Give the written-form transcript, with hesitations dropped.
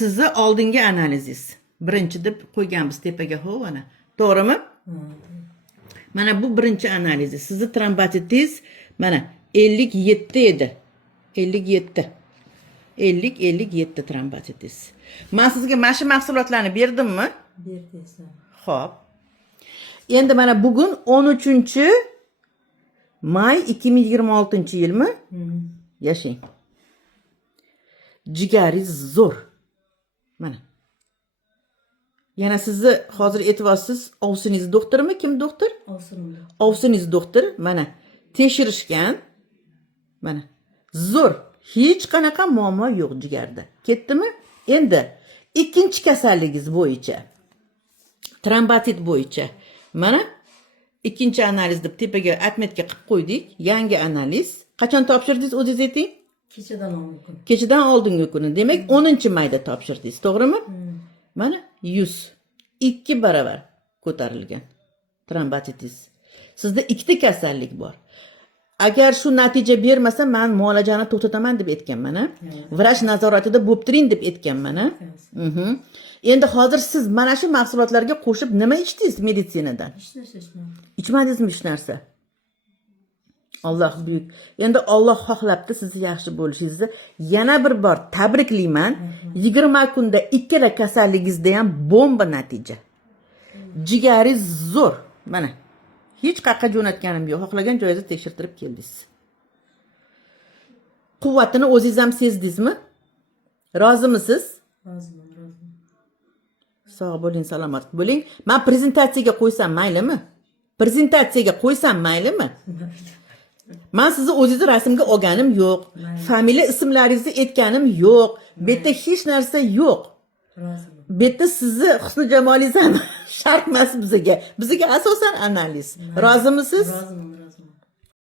sizni oldingi analizingiz. Birinchi deb qo'yganmiz tepaga, xo'p, ana. To'g'rimi? Mana bu birinchi analiz. Sizni trombositingiz mana 57 edi. 57. 57 trombositingiz. Men sizga mana shu mahsulotlarni berdimmi? Berdingiz. Xo'p. Endi mana bugun 13 may 2026-yilmi? Yashang. Jigaringiz zo'r. Mana. Yana sizni hozir aytyapsiz, ovsiningiz doktormi? Kim doktor? Ovsinimda. Ovsiningiz doktor. Mana tekshirishgan. Mana. Zo'r. Hech qanaqa muammo yo'q jigarda. Ketdimi? Endi ikkinchi kasalligingiz bo'yicha. Trombosit bo'yicha. Mana ikkinchi analiz deb tepaga atmetga qilib qo'ydik. Yangi analiz. Qachon topshirdingiz o'zingiz ayting? Kechadan oldingi kun. Kechadan oldingi kuni. Demak 10-mayda topshirdingiz, to'g'rimi? Mana 102 barobar ko'tarilgan trombositingiz. Sizda ikkita kasallik bor. Agar shu natija bermasa, men muolajani to'xtataman deb aytganman, a? Vrach nazoratida bo'lib turing deb aytganman, a? Endi hozir siz mana shu mahsulotlarga qo'shib nima ichdingiz meditsinadan? Hech narsa ichmadim. Ichmadingizmi hech narsa? Alloh buyuk. Endi Alloh xohlabdi sizni yaxshi bo'lishingizni yana bir bor tabriklayman. 20 kunda ikkala kasalligingizda ham bomba natija. Jigaringiz zo'r. Mana. Hech qayerga jo'natganim yo'q. Xohlagan joyingizda tekshirtirib keldingiz. Quvvatini o'zingiz ham sezdingizmi? Rozimisiz? Roziman. Sog' bo'ling, salomat bo'ling. Men prezentatsiyaga qo'ysam maylimi? Prezentatsiyaga qo'ysam maylimi? Men sizni o'zingizni rasmga olganim yo'q. Familiya ismlaringizni aytganim yo'q. Bu yerda hech narsa yo'q. Roziman. Bu yerda sizni husn jamolingiz ham shart emas bizga. Bizga asosan analiz. Rozimisiz? Roziman.